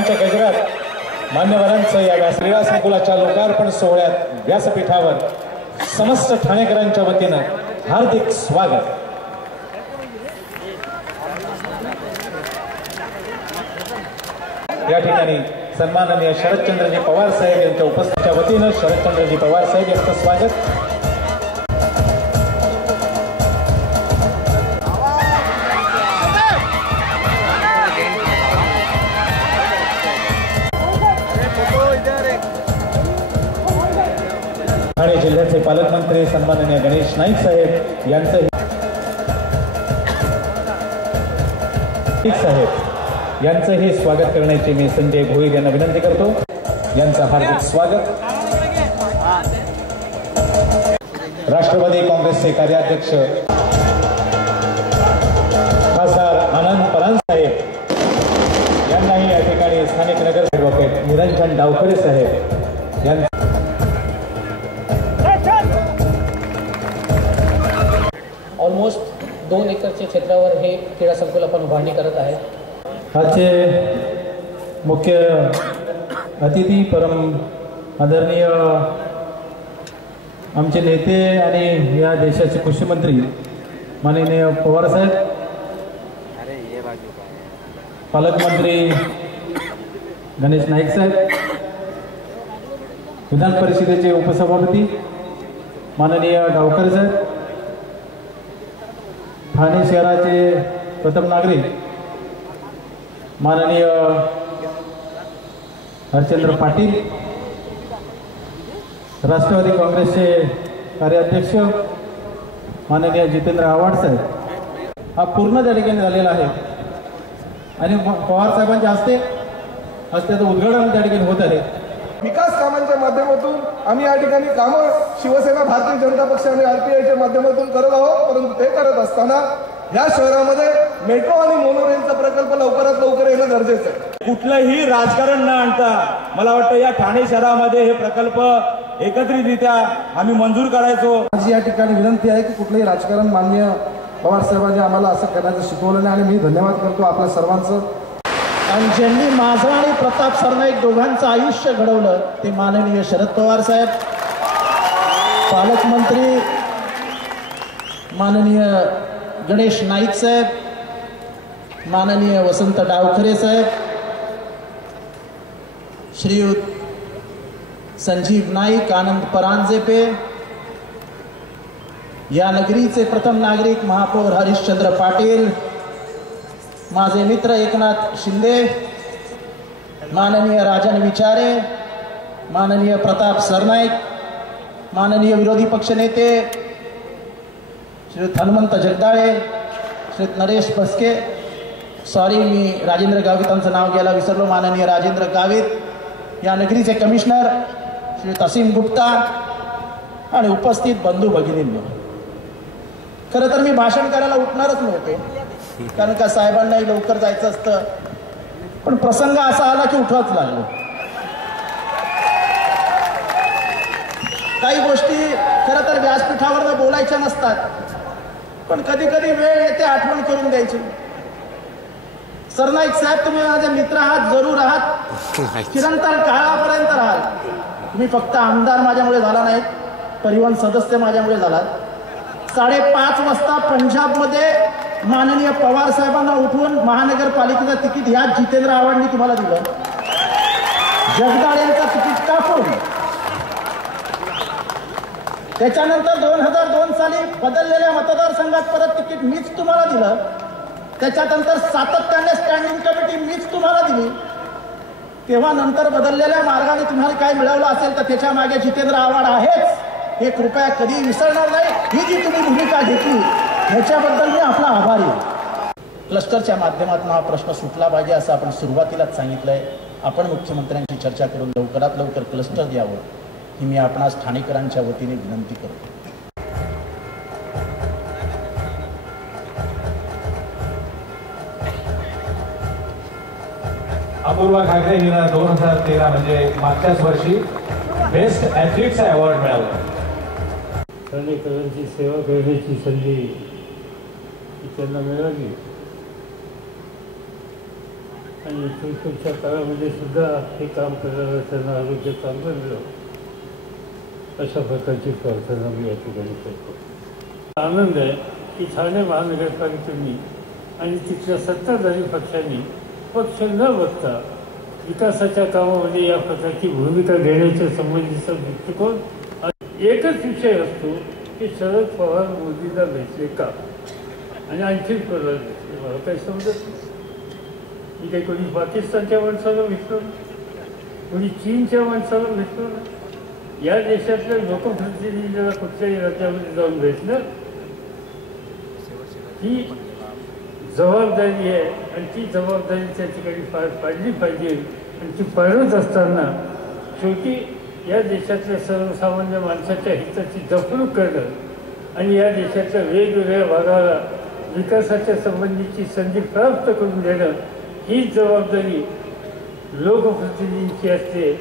टाळ्यांच्या गजरात मान्यवरांचं या क्रीडा संकुलाच्या लोकार्पण सोहळ्यात व्यासपीठावर समस्त ठाणेकरांच्या वतीनं हार्दिक स्वागत। या ठिकाणी सन्माननीय शरदचंद्रजी पवार साहेब यांच्या उपस्थितीच्या वतीनं शरदचंद्रजी पवार साहेब यांचं स्वागत। ठाणे जिल्ह्याचे पालकमंत्री सन्माननीय गणेश नाईक साहेब यांचंही स्वागत करण्याची मी संजय भोईर यांना विनंती करतो। यांचं हार्दिक स्वागत। राष्ट्रवादी काँग्रेसचे कार्याध्यक्ष खासदार आनंद परांजपे यांनाही या ठिकाणी स्थानिक नगर ॲडव्होकेट निरंजन डावखरे साहेब यांना ऑलमोस्ट 2 एकरच्या क्षेत्रावर हे क्रीडा संकुल आपण उभारणी करत आहे। आजचे मुख्य अतिथी परम आदरणीय आमचे नेते आणि या देशाचे कृषी मंत्री माननीय पवार साहेब, पालकमंत्री गणेश नाईक साहेब, विधान परिषदेचे उपसभापती माननीय डावकर साहेब, ठाणे शहराचे प्रथम नागरिक माननीय हरचंद्र पाटील, राष्ट्रवादी काँग्रेसचे कार्याध्यक्ष माननीय जितेंद्र आव्हाड साहेब, हा पूर्ण त्या ठिकाणी झालेला आहे आणि पवार साहेबांच्या हस्ते त्याचं उद्घाटन त्या ठिकाणी होत आहे। विकास कामांच्या माध्यमातून आम्ही या ठिकाणी कामं शिवसेना, भारतीय जनता पक्ष आणि RPIच्या माध्यमातून करत आहोत, परंतु ते करत असताना या शहरामध्ये मेट्रो आणि मोनोरेलचा प्रकल्प लवकरात लवकर येणं गरजेचं आहे। कुठलंही राजकारण न आणता मला वाटतं या ठाणे शहरामध्ये हे प्रकल्प एकत्रितरित्या आम्ही मंजूर करायचो। माझी या ठिकाणी विनंती आहे की कुठलंही राजकारण माननीय पवार साहेबांनी आम्हाला असं करण्याचं शिकवलं नाही आणि मी धन्यवाद करतो आपल्या सर्वांचं। आणि ज्यांनी माझं आणि प्रताप सरनाईक दोघांचं आयुष्य घडवलं ते माननीय शरद पवार साहेब, पालकमंत्री माननीय गणेश नाईक साहेब, माननीय वसंत डावखरे साहेब, श्रीयुत संजीव नाईक, आनंद परांजपे, या नगरीचे प्रथम नागरिक महापौर हरिश्चंद्र पाटील, माझे मित्र एकनाथ शिंदे, माननीय राजन विचारे, माननीय प्रताप सरनाईक, माननीय विरोधी पक्षनेते श्री हनुमंत जगदाळे, श्री नरेश बसके, सॉरी मी राजेंद्र गावितांचं नाव घ्यायला विसरलो, माननीय राजेंद्र गावित, या नगरीचे कमिशनर श्री असीम गुप्ता आणि उपस्थित बंधू भगिनींनो, खरं तर मी भाषण करायला उठणारच नव्हतो कारण का साहेबांनाही लवकर जायचं असतं, पण प्रसंग असा आला की उठवाच लागलो। काही गोष्टी खरं तर व्यासपीठावर बोलायच्या नसतात, पण कधी कधी वेळ येते आठवण करून द्यायची। सरनाईक साहेब, तुम्ही माझे मित्र आहात, जरूर आहात, चिरंतन काळापर्यंत राहाल। तुम्ही फक्त आमदार माझ्यामुळे झाला नाहीत, परिवहन सदस्य माझ्यामुळे झालात। 5:30 वाजता पंजाबमध्ये माननीय पवार साहेबांना उठवून महानगरपालिकेचं तिकीट ह्या जितेंद्र आव्हाडनी तुम्हाला दिलं, जगदाळेंचं तिकीट कापून, त्याच्यानंतर 2002 साली बदललेल्या मतदारसंघात परत तिकीट मीच तुम्हाला दिलं, त्याच्यानंतर सातत्याने स्टँडिंग कमिटी मीच तुम्हाला दिली, तेव्हा नंतर बदललेल्या मार्गाने तुम्हाला काय मिळवलं असेल तर त्याच्या मागे जितेंद्र आव्हाड आहेच, हे कृपया कधी विसरणार नाही। ही जी तुम्ही भूमिका घेतली ह्याच्याबद्दल मी आपला आभारी आहे। क्लस्टरच्या माध्यमातून हा प्रश्न सुटला पाहिजे असं आपण सुरुवातीलाच सांगितलंय। आपण मुख्यमंत्र्यांची चर्चा करून लवकरात लवकर क्लस्टर द्यावं ही मी आपणास ठाणेकरांच्या वतीने विनंती करतो। अपूर्वा घागरे हिला 2013 म्हणजे मागच्याच वर्षी बेस्ट ॲथलीटचा अवॉर्ड मिळाला। ठाणेकरांची सेवा करण्याची संधी त्यांना मिळाली आणि पुढच्या काळामध्ये सुद्धा हे काम करायला त्यांना आरोग्य चांगलं मिळावं अशा प्रकारची प्रार्थना मी या ठिकाणी करतो. आनंद आहे की ठाणे महानगरपालिकेने आणि तिथल्या सत्ताधारी पक्षांनी पक्ष न बघता विकासाच्या कामामध्ये या प्रकारची भूमिका घेण्याच्या संबंधीचा दृष्टिकोन. एकच विषय असतो की शरद पवार मोदींना भेटले का आणि आणखी कोणाला भेटले मला काही समजत नाही. मी काही कोणी पाकिस्तानच्या माणसाला भेटलो कोणी चीनच्या माणसाला भेटलो ना. या देशातल्या लोकप्रतिनिधीला कुठल्याही राज्यामध्ये जाऊन भेटणं ही जबाबदारी आहे आणि ती जबाबदारी त्या ठिकाणी पाडली पाहिजे. आणि ती पाळत असताना शेवटी या देशातल्या सर्वसामान्य माणसाच्या हिताची जपणूक करणं आणि या देशाच्या वेगवेगळ्या भागाला विकासाच्या संबंधीची संधी प्राप्त करून देणं ही जबाबदारी लोकप्रतिनिधींची असते.